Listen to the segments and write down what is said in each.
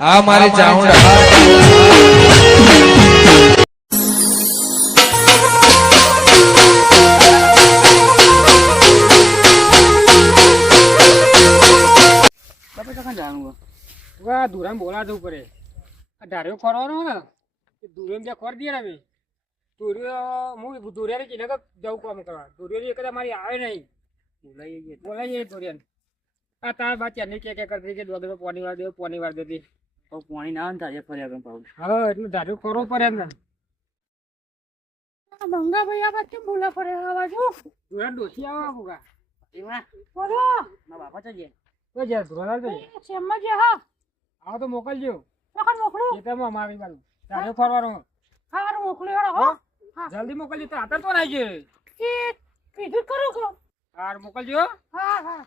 આ મારી ચાઉંડા બાપા તો કાં જવાનું હોય? વા ધુરામ બોલા જવું પડે આ ધાર્યો ખોરવાનો ને? એ ધુરેમ ત્યાં ખોર દે ને અમે. ધુર્યો હું ધુરિયાને કીધું કે જવું કામ કરવા. ધુરિયો કદાચ મારી આવે નહીં. બોલાઈએ છીએ. બોલાઈએ ધુરિયાને આ તાર બા ચારની કે કે કરતી કે દોડો પોની વાર દે પોની વાર દેતી પાણી ના આવે ફરી ફર્યા આગળ પાછું. હા એટલું ધાર્યો કરો પડે એમ ને મંગા ભાઈ આ બાજુ બોલા પડે આવા બાજુ ધુરાન ડોસી આવા ભૂગા એમાં? બોલો ના બાપા ચાલીએ. તો જા ધુરાન તો શેમમાં જે હા. આવો તો મોકલજો. વખત મોકલું. ખેતરમાં મારી બાજુ. ધાર્યો હા હારું મોકલી હેડો હો. જલ્દી મોકલજો તો આતર તો એ કીધું કરું કો. હાર મોકલજો હા હા.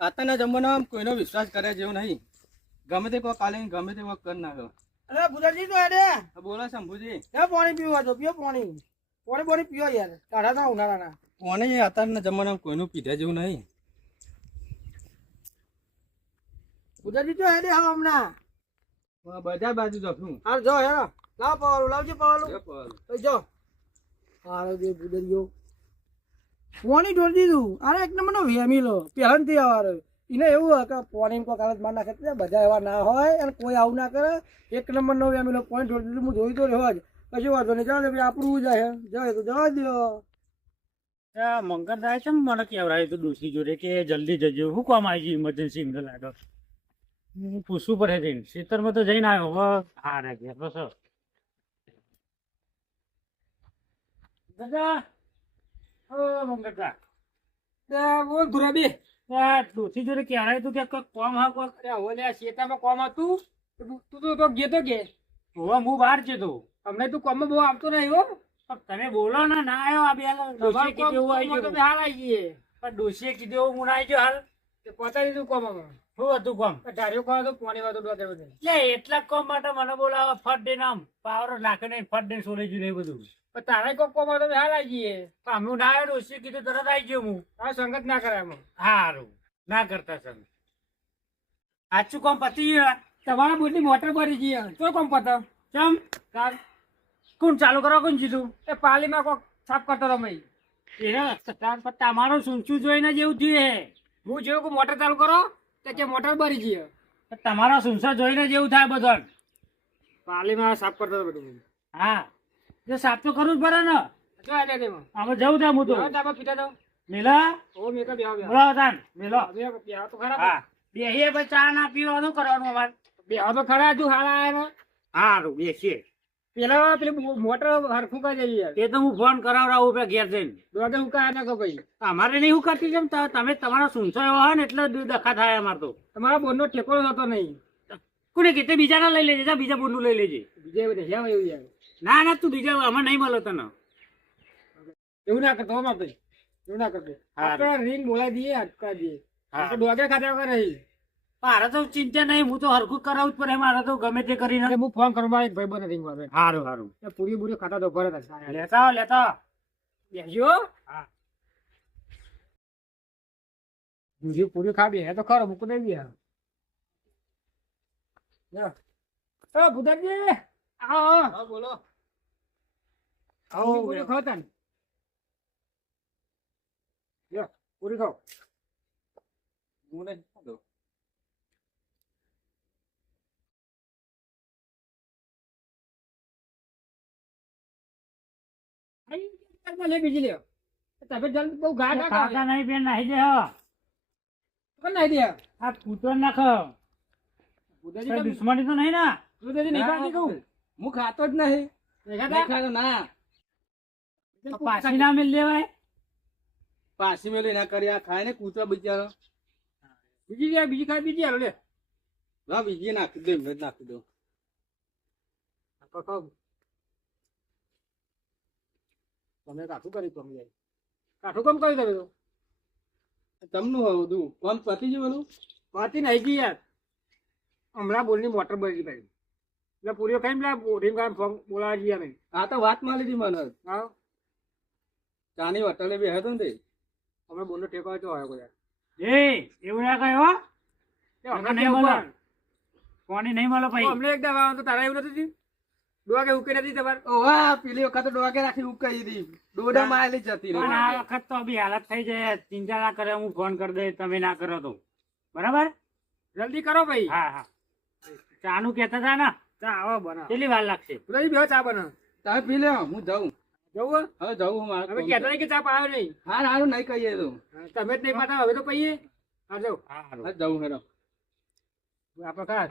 અત્યારના જમાનામાં કોઈનો વિશ્વાસ કરે જેવું નહીં. ગમે તે કોઈ કાલે ગમે તે કોઈ કરી નાખો. અરે બુધાજી તો હેડે બોલો શંભુજી. ક્યાં પાણી પીવા છો પીઓ પાણી. પાણી પાણી પીઓ યાર. કાઢા તા ઉનાળાના. પાણી અત્યારના જમાનામાં કોઈનું પીધા જેવું નહીં. બુધાજી તો હેડે હા હમણાં. બધા બાજુ જશું હાર જો હેડો. લાવ પાવાલું લાવજો પાવાલું. તો જો. હારો જે બુધાજીઓ પાણી ઢોળી દીધું. અરે એક નંબરનો વેમી લો. પહેલાંથી આવારો એને એવું કે પોણી કોઈ કાલે માર નાખે બધા એવા ના હોય અને કોઈ આવું ના કરે. એક નંબરનો વેમી લો. પાણી ઢોળી દીધું. હું જોઈ તો રહ્યો જ. કશું વાંધો નહીં. ચાલો ભાઈ, આપણું જાય જાય તો જવા દો મંગન મંગળદાય છે મને કેવરાય તો ડોસી જોડે કે જલ્દી જજો. શું કામ આવી ગયું ઇમરજન્સી એમને લાગે. હું પૂછવું પડે જઈને ખેતરમાં તો જઈને આવ્યો. હવે હા રે બસ દાદા બોલ ધુરાબી. આ જોડે કહેવડાવ્યું હતું કે કોમ હા કોઈક ઓલે શેતામાં કોમ હતું? તું તું તો તો ગયો કે. હવે હું બહાર છે અમને તું કોમમાં બહુ આવતો નહીં હો. તમે બોલો ને ના આવ્યો આ બે કીધું આવી કોમમાં હાલ આવી ગયે પણ ડોસીએ કીધું એવું હું આવી ગયો હાલ. પોતાની દીધું શું હતું કોમ? ધાર્યો ખોવા તો પોણી વાતો ડોકે એટલે એટલા કોમ માટે મને બોલાવે ફટ દે નામ પાવર નાખે નહીં ફટ દે સોલે જ નહીં બધું. તારે કોક કોમ તો હાલ આવી ગયે પણ અમે ના આવ્યો કીધું તરત આવી ગયો હું. સંગત ના કરે એમાં. હારું. ના કરતા સર સાચું કોમ પતી ગયું? તમારા બોટની મોટર ભરી ગઈ તો કોમ પતો? ચમ? તાર કોણ ચાલુ કરવા કોણ જીધું એ પાલીમાં કોક સાફ કરતો રમે એ તમારું સૂંચું જોઈને જેવું થયું હે. જોયું કે મોટર ચાલુ કરો તો કે મોટર ભરી જઈએ તમારા સુનસા જોઈને જેવું થાય બધા પાલીમાં સાફ કરતો બધું હા. એ સાફ તો કરવું જ પડે ને. જો આમાં જવું થાય હું તો. મિલા? ઓ મેં બેહો બેહો. બોલાવો તાન. મિલો. બેહો બેહો તો ખરા હા. બેહીએ પછી ચા ના પીવાનું કરવાનું અમારે. બેહો તો ખરા બેસીએ. પેલા પેલી મોટર હરખું કરી એ તો હું ફોન કરાવડાવું પે ઘેર જઈને. દોડે ઉકા ના કહો ભાઈ અમારે નહીં હું કરતી કેમ તમે તમારા સુનસો એવો હોય ને એટલે દખા થાય અમારે તો. તમારા બોનનો ઠેકો હતો નહીં. કોને કીધું? બીજાના લઈ લેજે જા બીજા બોનનું લઈ લેજે. બીજા એવું યાર. ના ના તું બીજા અમે નહીં મળો તને. એવું ના કરતો હો ભાઈ. એવું ના કરતો આપણે રીંગ બોલાવી દઈએ અટકા દઈએ. હા. તો ડોગે ખાતા વગર રહી મારે તો ચિંતા નહીં હું તો હરખું કરાવું જ પડે. મારે તો ગમે તે કરીને. હું ફોન કરું મારે ભાઈ બને રીંગ મારે સારું સારું પૂરી પૂરી ખાતા તો ભરે લેતા લેતા. બેસજો હા. પૂરી પૂરી ખાવી હે તો ખરો મૂકી દેવી ભૂતાજી આવો હા બોલો આવો પૂરી ખાઓ તાન લ્યો, પૂરી ખાઓ હું નહીં ખાધો. આઈ, ચાલમાં લે બીજી લ્યો તમે જલ્દી બહુ ઘા ના ખાતા નહીં બેન નાહી દે હો. કોણ નાઈ દે આ કૂતરો નાખ ભૂતાજી કઈ કેમ- દુશ્મની તો નહીં ને ભૂતાજી નહીં ખાતી કહું હું ખાતો જ નહીં. ખાતો ના. પાછી ના મેળ લેવાય? પાછી મેલી ના કરી આ ખાય ને કૂતરા બિચારો. બીજી લે બીજી ખાય બીજી હાલો લે. ના બીજી નાખી દો એમ નાખી દો. તમે કાઠું કરી તમે યાર. કાઠું કેમ કરી તમે તો? તમનું હવે બધું. કોમ પતી ગયું બધું? પાતી નહીં ગઈ યાર. હમણાં બોલની મોટર બળી ગઈ એટલે પૂરીઓ ખાઈ ને બોરિંગ કામ બોલાવા જઈએ અમે આ તો વાતમાં લીધી મને. હા. ચાની હોટલે બી હતો ને તે. અમે બોલનો ટેકો તો આવ્યો બધા એ એવું ના કહ્યો હો. નહીં મળે. કોની નહીં મળે ભાઈ. અમને એકદમ આવા તો તારા એવું નથી થયું? ડોહા કે ઉકેલ નથી તમારે? ઓવા પેલી વખત તો ડોકે રાખી ઉકાઈ હતી. ડોડા માયેલી જતી પણ રહી આ વખત તો બી હાલત થઈ જાય. ચિંતા ના કરે હું ફોન કરી દે તમે ના કરો તો. બરાબર? જલ્દી કરો ભાઈ. હા હા. ચાનું કેતા હતા ને? ચા આવો બનાવો. કેટલી વાર લાગશે? ચા બનાવો. તમે પી લે હું જાઉં. જવું હવે જવું હું હવે નહીં કે ચા પાયો નહીં. હા સારું નહીં કહીએ તો. તમે જ નહીં પાતા હવે તો પહીએ હા જાઓ હા હારું. જવું હેરો આપણે ખાસ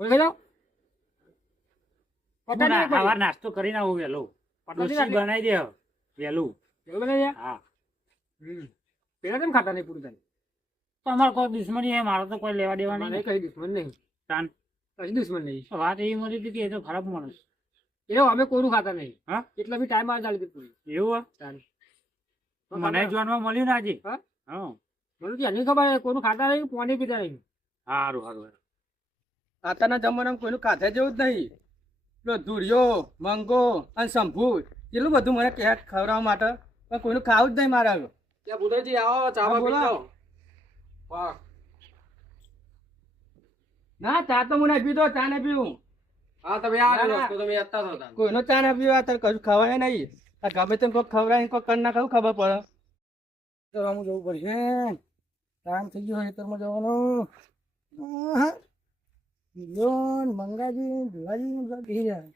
બોલ હું. સવાર નાસ્તો કરીને આવું વહેલું. ડોસી બનાવી દે વહેલું. એવું બનાવી હા. હમ. પેલા કેમ ખાતા નહીં પૂરું થાય તમારે કોઈ દુશ્મની હે મારો તો કોઈ લેવા દેવા નહીં. કઈ દુશ્મન નહીં. કઈ દુશ્મન નહીં. વાત એવી મળી હતી કે એ તો ખરાબ માણસ. એવો અમે કોરું ખાતા નહીં. હા? એટલે બી ટાઈમ આવે ચાલી પૂરી એવું તાન. મને જોવા મળ્યું ને આજે. હા? હા. મને તો એની ખબર કોનું ખાતા નહીં પાણી પીતા નહીં. સારું સારું આતાના જમાનામાં કોઈનું કાથે જેવું જ નહીં. પેલો ધુરિયો મંગો અને શંભુ એટલું બધું મને કહે ખવડાવવા માટે. પણ કોઈનું ખાવું જ નહીં મારે ત્યાં બુધરજી આવો ચા બોલો. વાહ. ના ચા તો મને પીધો ચા ને પીવું. હા તમે આ. રસ્તો તમે અત્તા કોઈનો ચા ના પીવા તારે કશું ખવાય નહીં. આ ગમે તેમ કોઈ ખવડાય કોઈ કર ના ખાવું ખબર પડે? કરવાનું જવું પડશે ટાઈમ થઈ ગયો ખેતરમાં જવાનો. મિલિયન મંગાજી ભુવાજી બધા કહી રહ્યા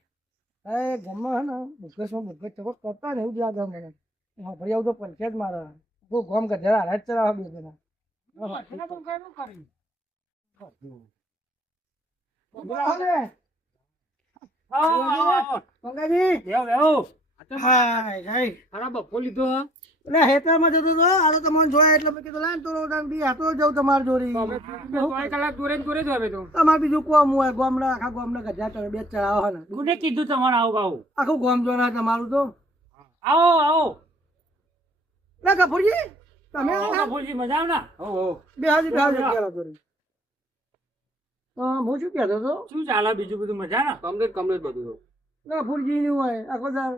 એ ગામમાં હે ને બુગસમાં બુગસ ચકોક કરતા ને એવું જ લાગે મને હા ફરી આવું તો પંચાયત મારે. કોઈ ગામ ગધેરા હારા જ ચલાવે બે જણા. બોલાવો ને. આવો, આવો, આવો. મંગાજી બેહો, બેહો. હાય હાય. ખરા બફો લીધો એટલે હેતરમાં જતો હતો આડો તમને જોયા એટલે મેં કીધું લાઈન તો તમે બી હાથો જવું તમારી જોડી. તો અમે કલાક દૂરે ને જ તો. તમારે બીજું કોમ હોય ગામના આખા ગામના ગજા ચડે બે ચડાવો હે કીધું તમારે આવું બાવું? આખું ગોમ જોના તમારું તો. આવો આવો. ના કપૂરજી તમે આવો, આવો. કપૂરજી મજા આવે ને હો હો બે હાજી બે હું શું કહેતો હતો? શું ચાલે બીજું બધું મજા ને કમ્પ્લીટ કમ્પ્લીટ બધું તો. કપૂરજી નું હોય આખો દાર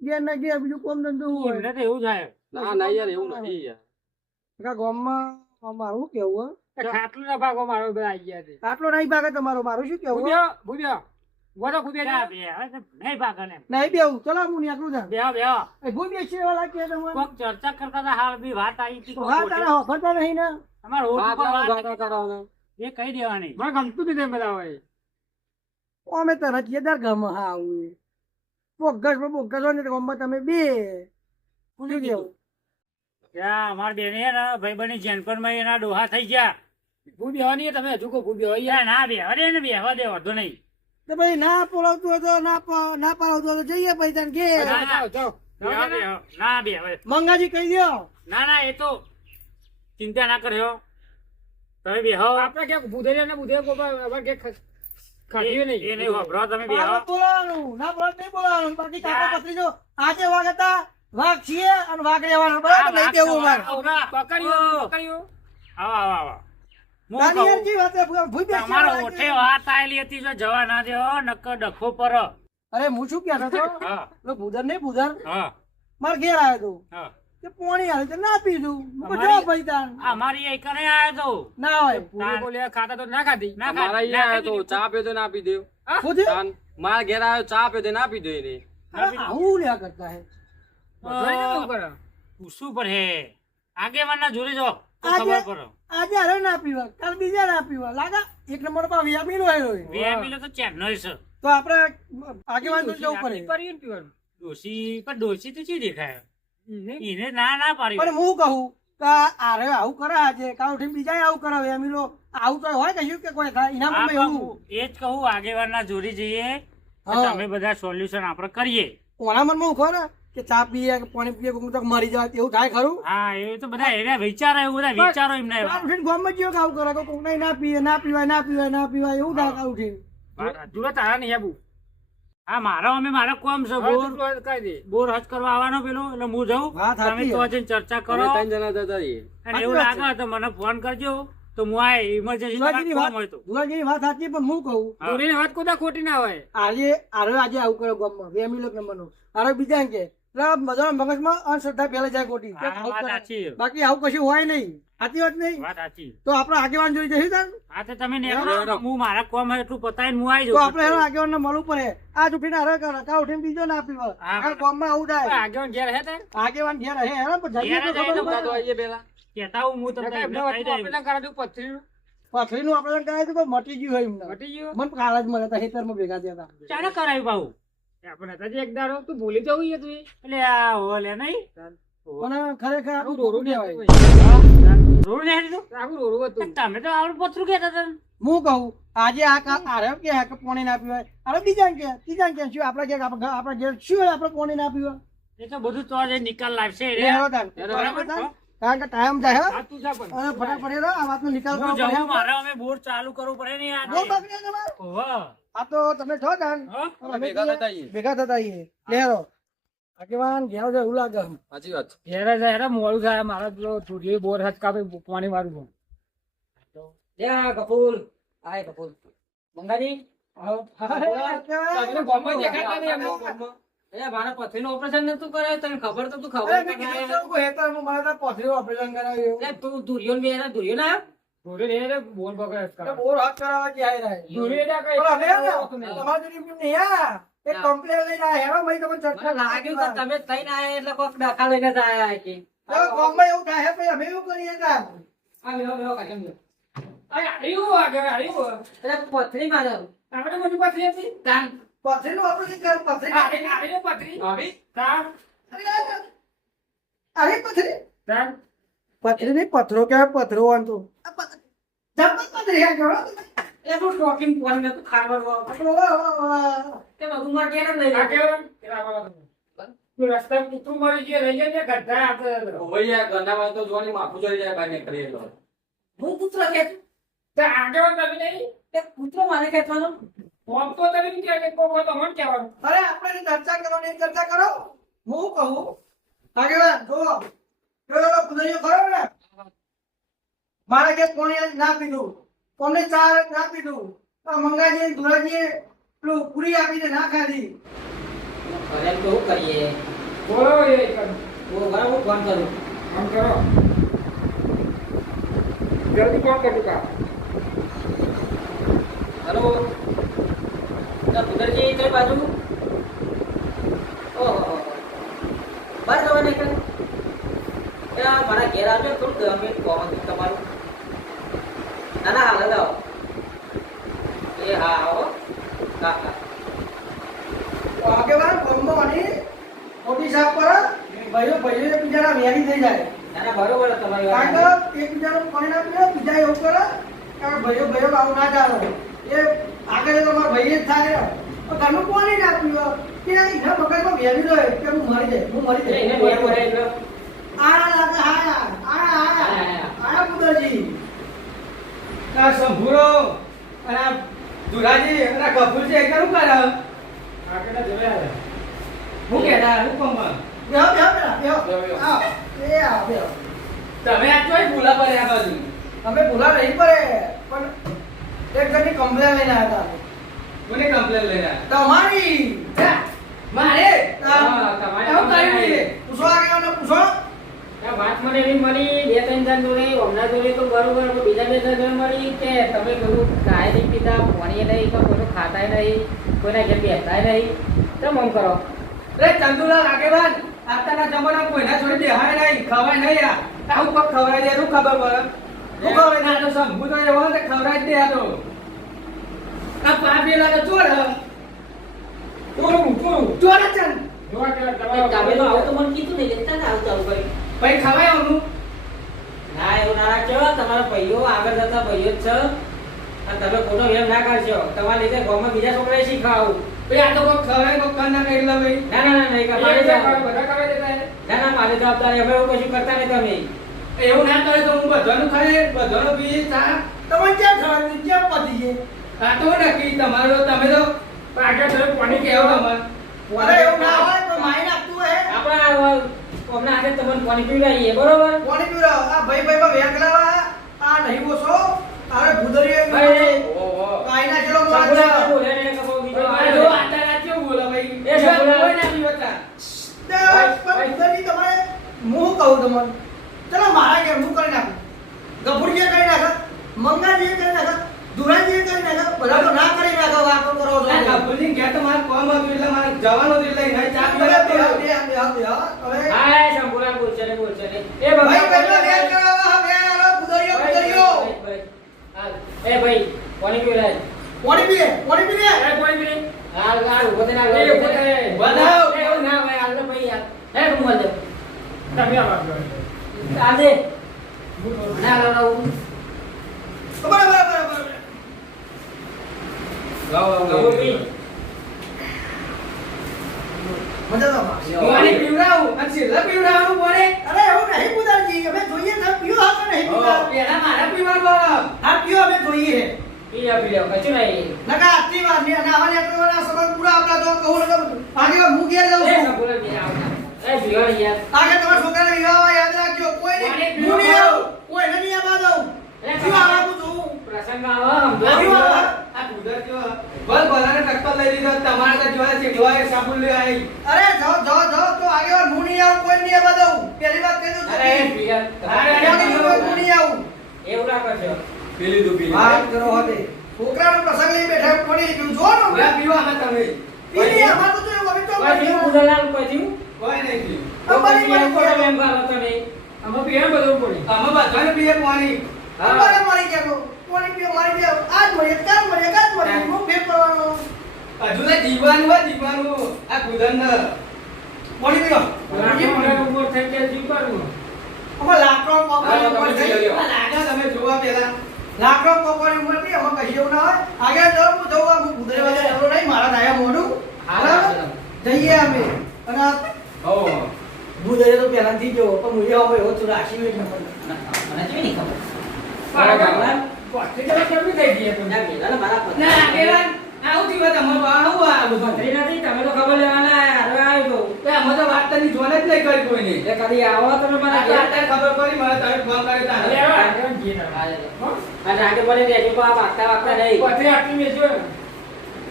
ગેર ના ગેર બીજું કોમ ધંધો હોય. એમને તો એવું થાય. ના ના યાર એવું નથી યાર. આખા ગામમાં મારું કેવું એ ના ભાગો મારો બધા આવી ગયા છે. આટલો નહીં ભાગે તમારો મારું શું કેવું ભૂબ્યો વડો બે? નહીં ભાગે ને નહીં બેવું ચલો હું નીકળું છું. બેહો, બેહો. એ ભૂલ બેસી વાળા કે કોક ચર્ચા કરતા હતા હાલ બી વાત આવી હતી હા. તારા નહીં ને? તમારે ઓટ ઉપર વાત એ કહી દેવાની. મને ગમતું નથી બધા હોય અમે તો રચિયેદાર ગમ હા આવું બોગસમાં બોગસ હોય ને તમે બે. ભૂલી કેવું ત્યાં અમારી બેને ભાઈ ને ભાઈબંધની જેનપણમાં એના ડોહા થઈ ગયા. નહીં તમે? હજુ કો યાર ના બેહવા દે ને બેહવા દે વાંધો નહીં. તો ભાઈ ના પોલાવતું હોય તો ના ના પાડવતું હોય તો જઈએ ભાઈ તને કે ના દે. મંગાજી કહી દો ના ના એ તો ચિંતા ના કર્યો. તમે બેહો આપણે ક્યાંક ભૂદેરિયા ને બુધે પણ અમારે ક્યાંક નહીં. એ નહીં. વાપરો તમે બેહો મારે બોલાવાનું ના બોલ નહીં બોલાવાનું બાકી કાકા પકડી જો. આજે વાગતા વાઘ છીએ અને વાઘ રહેવાના. બરાબર? નહીં કેવું મારે પકડ્યું, પકડ્યું. આવો આવો આવો. હું નાની કહું, યારજી વાત છે, ભૂ- ભૂઈ બેસી તમારો વાળા ઓઠે છે. વાત આયેલી હતી જો જવા ના દેવો નકર ડખો પર. અરે હું શું કહેતો હતો? ભૂદર નહીં ભૂદર? મારે ઘેર આવ્યો હતો હા પોણી હાલે તો ના પીધું. મેં જો ભાઈ તાન અમારી એક ને આયો તો. ના હોય. ભૂલી બોલ્યા, ખાતા તો ના ખાધી? ના મારા અહીંયા ના તો ચા પીધો ના પીધો. ખુદ મારા ઘેર આવ્યો ચા પીધો ના પીધો એને. અરે આવું લ્યા કરતા હે. વધારે કેમ એવું કરે? પૂછવું પડે. આગેવાનના જોડે જો તો આજે- ખબર પડે. આજે અરે ના પીવા કાલ બીજા ના પીવા. લાગા એક નંબર પર વ્યાપી નો લો તો ચેન્નઈ છે. તો આપણે આગેવાન જોડે જવું પડે. પીવાનું. તો ચી દેખાય. એને ના ના પાડી. પણ હું કહું કે આરે આવું કરે આજે કાલ ઉઠીને બીજા આવું કરે વ્યામી લો આવું તો હોય કશું કે કોઈ ઇનામ એવું એ જ કહું આગેવાનના જોડે જઈએ તો હા. તમે બધા સોલ્યુશન આપણે કરીએ. કોના મનમાં હું ખબર? કે ચા પીએ કે પાણી પીએ કોક તો મરી જાય એવું થાય ખરું? હા એ તો બધા એને વિચારો એવું બધા વિચારો એમને ઉઠીને ગામમાં જીવો કે આવું કરે કોક ના પીએ ના પીવાય ના પીવાય ના પીવાય એવું થાય ઉઠી ઉઠીને. જુઓ તારા નહીં આબુ. હા મારો અમે મારા કોમ છે બોર. કઈ દે. બોર હજ કરવા આવવાનો પેલો એટલે હું જઉં. તમે તો. જઈને ચર્ચા કરો. ત્રણ જણા જતા અને એવું લાગે તો મને ફોન કરજો. તો હું આ ઇમરજન્સી વાત હોય તો. ભુવાજીની વાત સાચી પણ હું કહું. હા. વાત કોદા ખોટી ના હોય? આજે આરે આજે આવું કર્યો ગામમાં. બે મિલો નંબરનો આરે બીજા કે એટલે બધા મગજમાં અંધશ્રદ્ધા ફેલાઈ જાય ખોટી. બાકી આવું કશું હોય નહીં. સાચી વાત નહીં? વાત સાચી. તો આપણે આગેવાન જોઈ જશે સર હા તો તમે નીકળો. હું મારા કોમ એટલું પતાવીને હું આવી તો જાઉં. આપણે એનો આગેવાનને મળવું પડે. આ ઉઠીને હરે કરે કા ઉઠીને બીજો ના પીવે કોમ ગામમાં આવું થાય. આગેવાન ઘેર હે તે આગેવાન ઘેર હે હેરાન પણ જઈએ તો ખબર પડે. આવીએ પેલા. કહેતા હું હું તમને આપણે કરાવી દઉં પથરીનું. પથરીનું આપણે કરાયું પણ મટી ગયું હોય એમને. મટી ગયું? મને કાલ જ મળ્યા હતા ખેતરમાં ભેગા થયા હતા. ચાલો કરાવી બાહુ. આપણે હતા જે એક દારો તું ભૂલી જવું તું એટલે આ હોલે નહીં. પણ ખરેખર આખું આખું રોરું રોરું નહીં કહેવાય હતું રોડ નહીં દીધું આખું રોરું હતું તમે તો આવડું પથરું કહેતા હતા હું કહું આજે આ આરે કે આ કે પોણી ના પીવાય અરે બીજા કે ત્રીજા કે શું આપણે કે આપણે આપણે ઘેર શું આપણે પોણી ના પીવા એ તો બધું તો જે નિકાલ લાવશે લે હેરો તાન. બરાબર બરાબર તાન? કારણ કે ટાઈમ જાય હો. આ તું જા પણ અને ફટાફટ હેરો, આ વાતનો નિકાલ કરવો પડે. જવું અમે બોર ચાલુ કરવું પડે ને યાર બોલ બગડ્યો તમારે? આ તો તમે છો તાન. ભેગા થતા આવીએ. ભેગા થતા આવીએ. લે હેરો. આગેવાન ઘેર જાય એવું લાગે સાચી વાત છે. ઘેર જાય હેરા મોડું થાય મારા પેલો ઠુડીએ બોર હાથ કાપે પાણી વાળું કપૂર આય કપૂર. મંગાજી મારા મારે બોર બગડે છે તો કાં. બોર હાથ કરાવવા ને, લઈને આયા. ભાઈ તમે ચર્ચા લાગ્યું કે તમે થઈને આયા એટલે કોક ડખા લઈને જ કે એવું થાય અમે એવું કરીએ. આ કાઢી. અરે. એટલે પથરી માં જાવ આપણે બધું પથરી હતી. તાન કર, પથરી. તાન, અરે પથરી? તાન. પથરી નહીં, પથરો કે પથરો વાંધો. જબરજસ્ત પથરી આ કરો. એ તો ટોકિંગ ફોન ને તું ખાવાનું તે બધું માં ઘેર જ લઈ આ જાય કેવું? પેલા વાળા તમે. તું રસ્તામાં કૂતરું મરી ગયું, રહી જાય ગધા યાર, ગંદામાં તો જોવાની માફું જાય કરીએ તો. હું કૂતરો કે તે આગળ તમે નહીં. તે કૂતરો મારે ખેંચવાનો કોમ તો તમે નહીં કહેવાય કે કોમ તો મને કહેવાનું. અરે આપણે ચર્ચા કરવાની ચર્ચા કરો હું કહું આગેવાન જો જો કુદરીઓ ખરો ને મારે કે કોણે ના પીધું કોને ચા ના પીધું મંગાજી ધુરાજી પેલું પૂરી આપીને ના ખાધી. અરે તો શું કરીએ? બોલો એ કર. હું ફોન કરું? કામ કરો. જલ્દી કોમ કરજો કા. હેલો? તો કઈ બાજુ? ઓહો બહાર જવા નીકળ એ આ મારા ઘેર આવજો થોડું દસ મિનિટ કોમ તમારું. ના ના હાલ આવો. એ હા આવો. હા હા આગેવાન ગમવાની મોટી સાફ પર ભાઈઓ ભાઈઓ એકબીજાના વેરી થઈ જાય. ના ના બરોબર તમારી કારણ કે એકબીજાનું પાણી ના બીજા એવું કરે કે ભાઈઓ ભાઈઓ આવું ના ચાલો એ આગળ તો ભાઈએ જ થાય ઘરનું પાણી ના પીવે કે એના મગજમાં વેરી રહે કે હું મરી જાય હું મરી જાય. બે પડે એટલે. આયા લાગે આયા આયા આયા આયા પુત્રજી આ સંભુરો અને આ દુરાજી એના કફુલ છે કરું કરે આગળના જવે. હું કહેતા હું કમ બે બે બેહો. એ આવો બેહો. તમે આ ચોય ભૂલા પડે આ બાજુ. અમે ભૂલા રહી પડે પણ એક જણની કમ્પ્લેન લઈને આવ્યા કોને કમ્પ્લેન લઈને આવ્યા? તમારી. મારે. તમારે તમારી એવું complaint કર્યું છે. આવી. પૂછો આગેવાનને પૂછો આ વાત મને એવી મળી બે ત્રણ જણ જોડે હમણાં જોડે તો બરોબર બીજા બે ત્રણ જણ મળી કે તમે બધું ખાય નહીં પીતા પાણી નહીં કે કોઈનું ખાતાય નહીં કોઈના ઘેર બેસતાય નહીં. કેમ આમ કરો. રે ચંદુલાલ આગેવાન અત્યારના જમાના કોઈના જોડે બેહાય નહીં ખવાય નહીં આ. આવું પગ ખવડાવી દે શું ખબર પડે? શું તો તો એવો ને ખવડાવી દે આ તો. આ પાપી લાગે ચોર ચોર. જોવા તમે તો આવું તો મને કીધું નહીં લેતા ને આવું ચાલુ કરી ભાઈ ખવાય ઓનું ના એવું ના રાખજો. તમારો ભાઈઓ આગળ જતા ભાઈઓ જ છે. અને તમે ખોટો વેમ ના કરશો. તમારા લીધે ગામમાં બીજા છોકરાએ શીખવાવું ભાઈ આ તો કોઈ ખવડાય કોઈ કર ના કરી લે ભાઈ ના ના ના નહીં મારે બધા દેતા ના ના મારે જવાબદારી હવે એવું કશું કરતા નહીં તમે. એવું ના કરે તો હું બધાનું ખાઈ બધાનું પી ચા? તમે ક્યાં ખવડાવી ક્યાં પતી ગઈ આ તો નક્કી. તમારો તમે તો આગળ જોડે પાણી કેવો તમારે અરે એવું ના હોય તો માઈને આપતું હોય આપણા હમણાં આજે તમને પાણી પીવડાવીએ બરોબર? પાણી પીરો આ ભાઈ ભાઈ માં વેકલાવા આ નહીં બોસો તારે ભૂદરી ભાઈ, ઓહો. કાઈના જેલો માર. બોલે ને કબો બીજો આ જો આટા રાખ્યો બોલે ભાઈ. એ સંભળાય. કોઈ ના પીવતા તે. પણ ભૂદરી તમારે હું કહું તમને? ચલો મારા ઘેર હું કરી નાખું. ગફુરીએ કરી નાખ મંગાજીએ કરી નાખો દુરાજી કરી નાખો બધા તો ના કરી નાખો વાતો કરો છો. આ ગફુરજી ઘેર તો મારે કોમ આવ્યું એટલે મારે જવાનું એટલે એને ચા બધા પીવા બે બે બે હવે હા શંભુલાલ બોલશે ને બોલશે ને એ ભાઈ કેટલો વેર કરાવો વેર આલો પુદરિયો પુદરિયો એ ભાઈ કોની પીવું લાય પાણી પીએ પાણી પીએ એ કોઈ બી હાલ હાલ ઊભો થઈને હાલ ઊભો થઈને. બનાવ એવું ના ભાઈ હાલ ભાઈ યાર હે બોલ દે તમે આ વાત કરો. ના ના ના બરાબર બરાબર ગબુ પી મજા તો પાણી પીવડાવું. અને છેલ્લે પીવડાવવાનું પાણી અરે એવું નહીં પુદરજી અમે જોઈએ ને પીઓ હા કે નહીં પીતા? પેલા મારે પીવાનું હા પીઓ અમે જોઈએ. પી લ્યો કશું નહીં નકા આટલી વારની અને આવા લેટરના સંબંધ પૂરા આપણા તો કહું ને આગે હું ઘેર જાઉં છું. શંભુલાલ પી આવતા. એ પીવા નહીં યાર. આગે તમારા છોકરાને વિવાહ યાદ રાખજો. કોઈ નહીં હું નહીં આવું. કોઈ નહીં આવવા દઉં. શું આવું છું? પ્રસંગ આવો સમજો જો ટક્કર લઈ લીધો. તમારે તો જોવા છે ગોય સાબુન લઈ આવી અરે જાઓ જાઓ જાઓ તો આગે વાર હું નહીં આવું કોઈ નહીં આવવા પહેલી વાત કહી દઉં અરે છું પી લ્યો. અરે, આગે હું નહીં આવું. એવું ના કરશો. પેલી દુબી વાત કરો હવે. છોકરાનો પ્રસંગ લઈ બેઠા કોની પીવું જો ને ઓલા પીવા માં તમે. પીલી અમાર તો તો કોઈ કોઈ કોઈ નહીં અમારી અમે પીવા બધું પડી. અમે બધાને પીએ પાણી. મરી ગયા મારી આજ કાલ કાલ હું. કરવાનો? હજુ હોય આ મળી ગયો. ઉપર થઈ ગયા અમે લાકડો પકડી ઉપર થઈ લાગે તમે જોવા પેલા લાકડો પકડી ઉપરથી અમે કહીએ એવું ના હોય. આગળ જવું હું વાજે જવું નહીં મારા દાયા મોડું બરાબર? જઈએ અમે. અને ઓ હો. ભૂદરે તો પહેલાથી જ જોવો પણ હું એવો એવો છું રાખી વેઠ મને કેવી નહીં ખબર.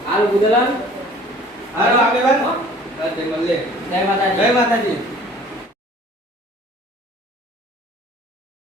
હાલ ઉદલાલ હાલો જય મલ્લે જય માતાજી જય માતાજી.